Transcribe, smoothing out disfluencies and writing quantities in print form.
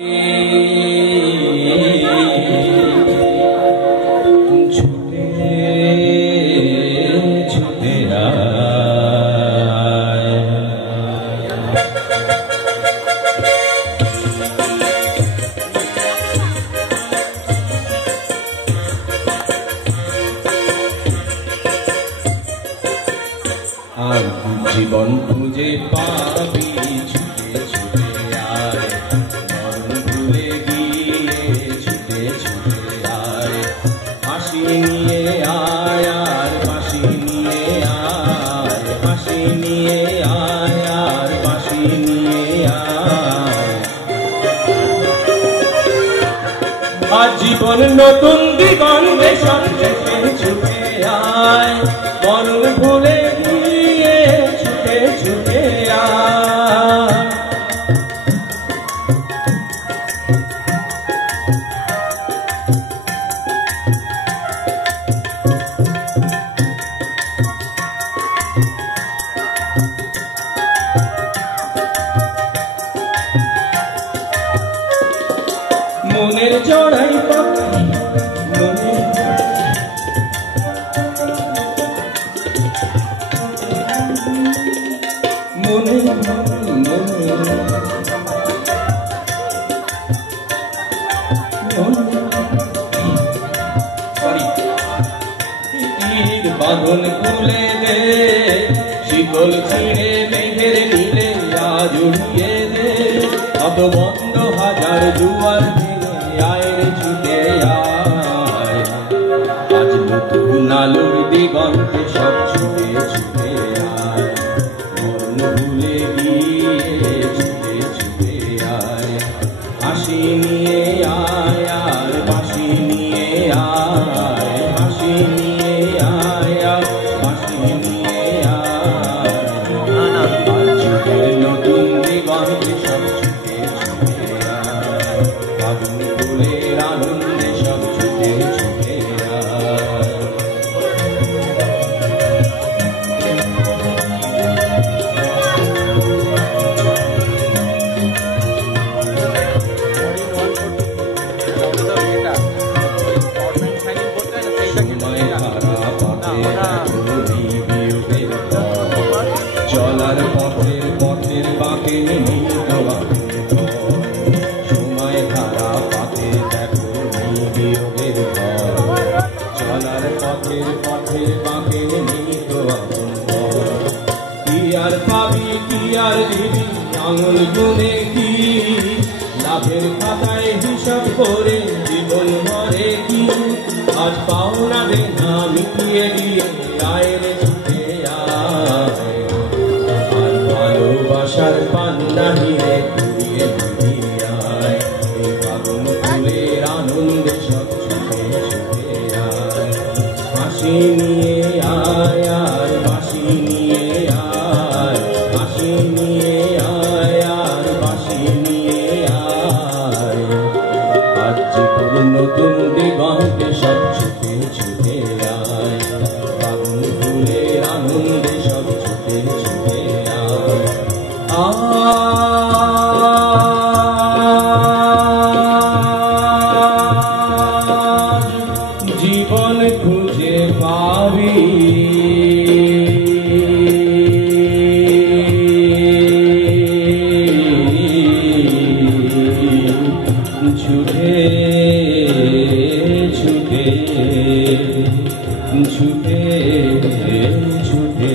আর জীবন খুঁজে পাবি ছুটে ছুটে আয়, মরণ ভুলে গিয়ে ছুটে ছুটে আয়, হাসি নিয়ে আয় আর বাঁশি নিয়ে আয়, হাসি নিয়ে আয় আর বাঁশি নিয়ে আয়। আর জীবন নতুন দিগন্তে সঙ্গে ছুটে আয়, মরণ ভুলে ছুটে ছুটে আয়। মনের জড়াই পাখি মনে বাঁধন খুলে দে, শিকল ছিঁড়ে মেঘের নীলে আজ উড়িয়ে দে, অত বন্ধ হাজার দুয়ার ভেঙে আয় রে ছুটে আয়। আজ নতুন আলোর দিগন্তে সব ছুটে ছুটে আয়, মরণ ভুলে গিয়ে ছুটে ছুটে আয়, হাসি নিয়ে আয় আর বাঁশি নিয়ে আয়, হাসি নিয়ে আয় আর বাঁশি নিয়ে আয়। নতুন দিগন্তে সব ছুটে ছুটে আয়, ফাগুন ফুলের আনন্দে সব ছুটে ছুটে আয়। চলার পথের পথের বাঁকে সময় ধারা পাতে দেখো বিয়োগের ঘর, চলার পথের পথের বাঁকে কি আর পাবি কি আর দিবি আঙুল গুনে কি, লাভের খাতায় হিসাব করে জীবন ভরে কি, আজ পাওনা দেনা মিটিয়ে দিয়ে আয় রে ছুটে আয়। আর ভালোবাসার পান্না হিরে ঘুরিয়ে ঘুরিয়ে আয়, এই ফাগুন ফুলের আনন্দে সব ছুটে ছুটে আয়, হাসি নিয়ে আয় আর বাঁশি নিয়ে আয়, হাসি নিয়ে আয় আর বাঁশি নিয়ে আয়। আজ জীবন নতুন দিগন্তে সব ছুটে ছুটে আয়, ফাগুন ফুলের আনন্দে সব ছুটে ছুটে আয়। জীবন খুঁজে পাবি ছুটে ছুটে ছুটে ছুটে